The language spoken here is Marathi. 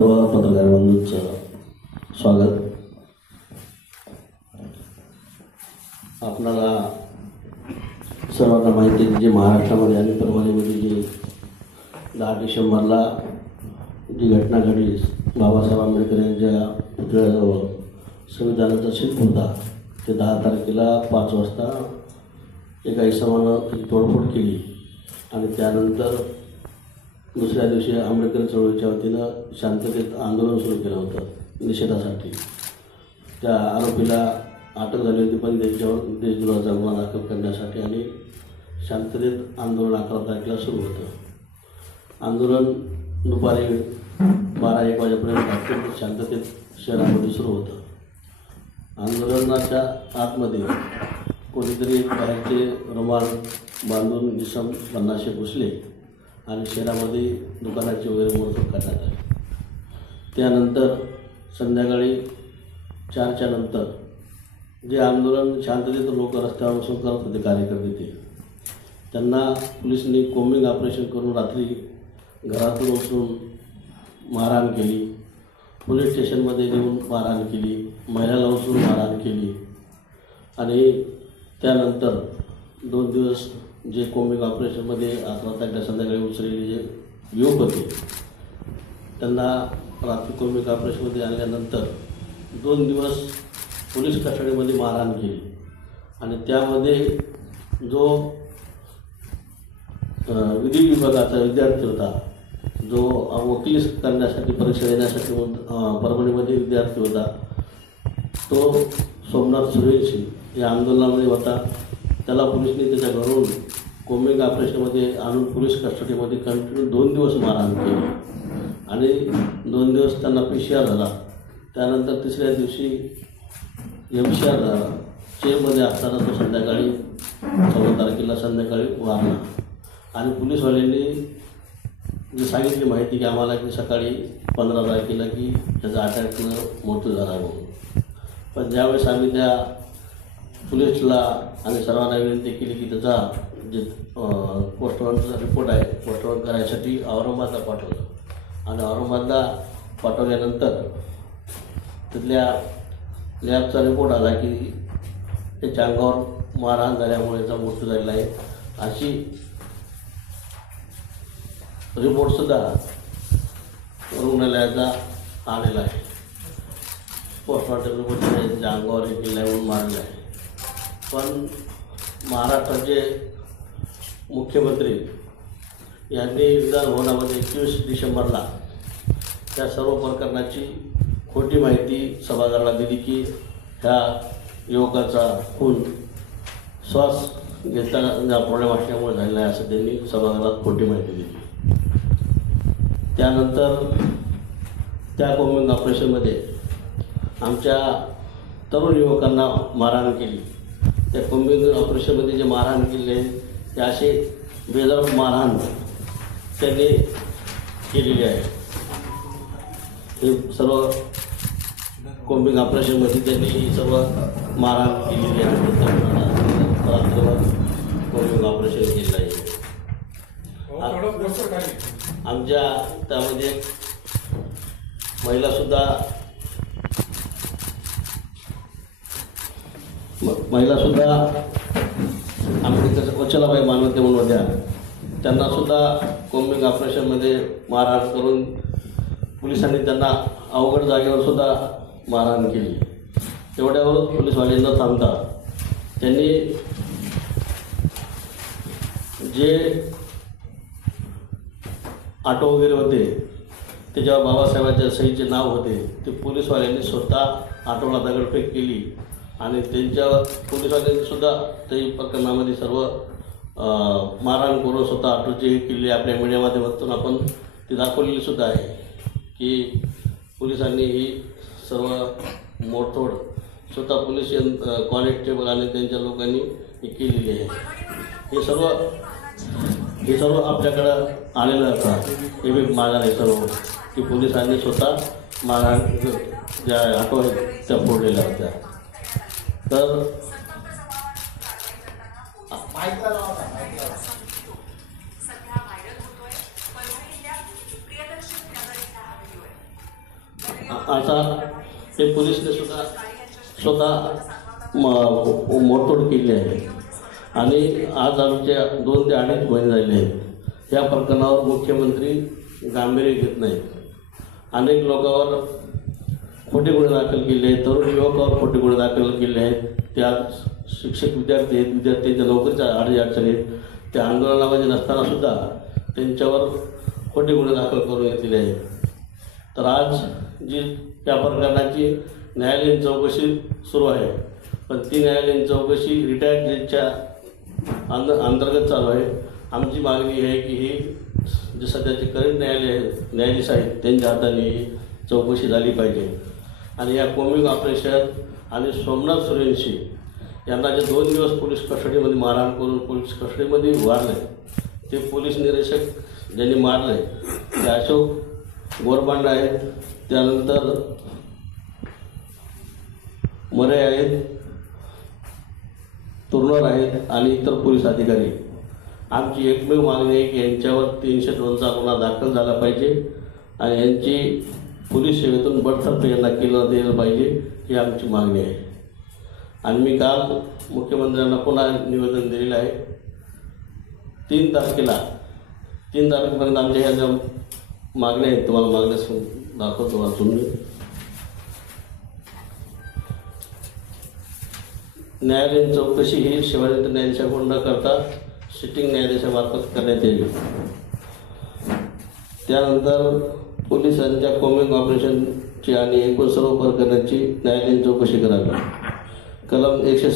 सर्व पत्रकार बंधूंचं स्वागत. आपल्याला सर्वांना माहिती आहे की जे महाराष्ट्रामध्ये आणि परभणीमध्ये जे 10 डिसेंबरला जी घटना घडली, बाबासाहेब आंबेडकर यांच्या पुतळ्याजवळ संविधानाचा शिल्प होता, ते 10 तारखेला 5 वाजता एका इसमानं त्याची तोडफोड केली आणि त्यानंतर दुसऱ्या दिवशी आंबेडकर चळवळीच्या वतीनं शांततेत आंदोलन सुरू केलं होतं निषेधासाठी. त्या आरोपीला अटक झाली होती, पण त्यांच्यावर देशद्रोहाचा गुन्हा दाखल करण्यासाठी आणि शांततेत आंदोलन 11 तारखेला सुरू होतं. आंदोलन दुपारी 12-1 वाजेपर्यंत अत्यंत शांततेत शहरामध्ये सुरू होतं. आंदोलनाच्या आतमध्ये कोणीतरी बाहेरचे रुमाल बांधून इसम 50 घुसले आणि शहरामध्ये दुकानाचे वगैरे मोडतोड करण्यात आली. त्यानंतर संध्याकाळी 4च्या नंतर जे आंदोलन शांततेत लोक रस्त्यावर बसून करत होते, कार्यकर्ते ते, त्यांना पोलिसांनी कोम्बिंग ऑपरेशन करून रात्री घरातून उचलून मारहाण केली, पोलीस स्टेशनमध्ये नेऊन मारहाण केली, महिलाला उचलून मारहाण केली आणि त्यानंतर 2 दिवस जे कोम्बिंग ऑपरेशनमध्ये 11 तारखेला संध्याकाळी उचललेले जे युवक होते त्यांना रात्री कोम्बिंग ऑपरेशनमध्ये आणल्यानंतर 2 दिवस पोलीस कस्टडीमध्ये मारहाण केली आणि त्यामध्ये जो विधी विभागाचा विद्यार्थी होता, जो वकिली करण्यासाठी परीक्षा देण्यासाठी परभणीमध्ये विद्यार्थी होता, तो सोमनाथ सूर्यवंशी या आंदोलनामध्ये होता. त्याला पोलिसांनी त्याच्या घरून कोम्बिंग ऑपरेशनमध्ये आणून पोलीस कस्टडीमध्ये कंटिन्यू 2 दिवस मारहाण केली आणि 2 दिवस त्यांना PCR झाला. त्यानंतर तिसऱ्या दिवशी MCR झाला. जेलमध्ये असताना तो संध्याकाळी 14 तारखेला संध्याकाळी वारला आणि पोलीसवाल्यांनी जी सांगितली माहिती की आम्हाला की सकाळी 15 तारखेला की त्याचा अटॅकनं मृत्यू झाला म्हणून. पण ज्यावेळेस आम्ही त्या पोलिसला आणि सर्वांना विनंती केली की त्याचा जे पोस्टमॉर्टमचा रिपोर्ट आहे पोस्टमॉर्टम करायसाठी औरंगाबादला पाठवलं आणि औरंगाबादला पाठवल्यानंतर तिथल्या लॅबचा रिपोर्ट आला की त्याच्या अंगावर मारहाण झाल्यामुळे याचा मृत्यू झालेला आहे, अशी रिपोर्टसुद्धा रुग्णालयाचा आलेला आहे. पोस्टमॉर्टम रिपोर्ट त्याच्या अंगावर हे केलं आहे म्हणून मारलं आहे. पण महाराष्ट्राचे मुख्यमंत्री यांनी विधानभवनामध्ये 21 डिसेंबरला त्या सर्व प्रकरणाची खोटी माहिती सभागृहाला दिली की ह्या युवकाचा खून श्वास घेताना प्रॉब्लेम असल्यामुळे झालेला आहे, असं त्यांनी सभागृहात खोटी माहिती दिली. त्यानंतर त्या कोम्बिंग ऑपरेशनमध्ये आमच्या तरुण युवकांना मारहाण केली. त्या कोम्बिंग ऑपरेशनमध्ये जे मारहाण केले ते असे बेदरक मारहाण त्यांनी केलेली आहे. हे सर्व कोम्बिंग ऑपरेशनमध्ये त्यांनी सर्व मारहाण केलेली आहे. रात्रभर कोम्बिंग ऑपरेशन केलेलं आहे. आमच्या त्यामध्ये महिलासुद्धा आंबेडकर वचलाबाई मानवते म्हणून होत्या, त्यांनासुद्धा कोम्बिंग ऑपरेशनमध्ये मारहाण करून पोलिसांनी त्यांना अवघड जागेवरसुद्धा मारहाण केली. तेवढ्यावरच पोलीसवाले न थांबता त्यांनी जे ऑटो वगैरे होते त्याच्यावर बाबासाहेबांच्या सहीचे नाव होते, ते पोलीसवाल्यांनी स्वतः ऑटोला दगडफेक केली आणि त्यांच्या पोलिसांनीसुद्धा त्याही प्रकरणामध्ये सर्व मारहाण करून स्वतः ऑटोची हे केली. आपल्या मीडिया माध्यमातून आपण ती दाखवलेली सुद्धा आहे की पोलिसांनी ही सर्व मोडतोड स्वतः पोलीस कॉन्स्टेबल आणि त्यांच्या लोकांनी ही केलेली आहे. हे सर्व आपल्याकडं आलेलं असतात. हे बी माघार आहे सर्व की पोलिसांनी स्वतः मारहाण ज्या ऑटो आहेत त्या फोडलेल्या होत्या. तर असा हे पोलिसने सुद्धा स्वतः मोडतोड केली आहे आणि आज आमच्या 2 ते 2.5 महिने झाले आहेत. या प्रकरणावर मुख्यमंत्री गांभीर्य घेत नाहीत. अनेक लोकांवर खोटे गुन्हे दाखल केले आहेत, तरुण युवकावर खोटे गुन्हे दाखल केले आहेत. त्या शिक्षक विद्यार्थी आहेत, विद्यार्थ्यांच्या नोकरीच्या अडचणी आहेत. त्या आंदोलनामध्ये नसताना सुद्धा त्यांच्यावर खोटे गुन्हे दाखल करून घेतलेले आहेत. तर आज जी त्या प्रकरणाची न्यायालयीन चौकशी सुरू आहे, पण ती न्यायालयीन चौकशी रिटायर्ड जजच्या अंतर्गत चालू आहे. आमची मागणी आहे की ही जे सध्याचे करंट न्यायाधीश आहेत त्यांच्या हाताने ही चौकशी झाली पाहिजे. आणि या कोमिंग ऑपरेशन आणि सोमनाथ सूर्यवंशी यांना जे 2 दिवस पोलीस कस्टडीमध्ये मारहाण करून पोलीस कस्टडीमध्ये वारले, ते पोलीस निरीक्षक ज्यांनी मारले ते अशोक गोरबांड आहेत, त्यानंतर मरे आहेत, तुर्नर आहेत आणि इतर पोलीस अधिकारी. आमची एकमेव मागणी आहे की यांच्यावर 302चा गुन्हा दाखल झाला पाहिजे आणि यांची पोलीस सेवेतून बडतर्फ यांना केलं दिलं पाहिजे, ही आमची मागणी आहे. आणि मी काल मुख्यमंत्र्यांना पुन्हा निवेदन दिलेलं आहे. 3 तारखेपर्यंत आमच्या ह्या ज्या मागण्या आहेत तुम्हाला मागण्या दाखवतो वाचून मी. न्यायालयीन चौकशी ही शिवाजी न्यायाधीशाकडून न करता सिटिंग न्यायाधीशामार्फत करण्यात येईल. त्यानंतर पोलिसांच्या कोमिंग ऑपरेशनची आणि एकूण सर्व प्रकरणाची न्यायालयीन चौकशी करावी. कलम 100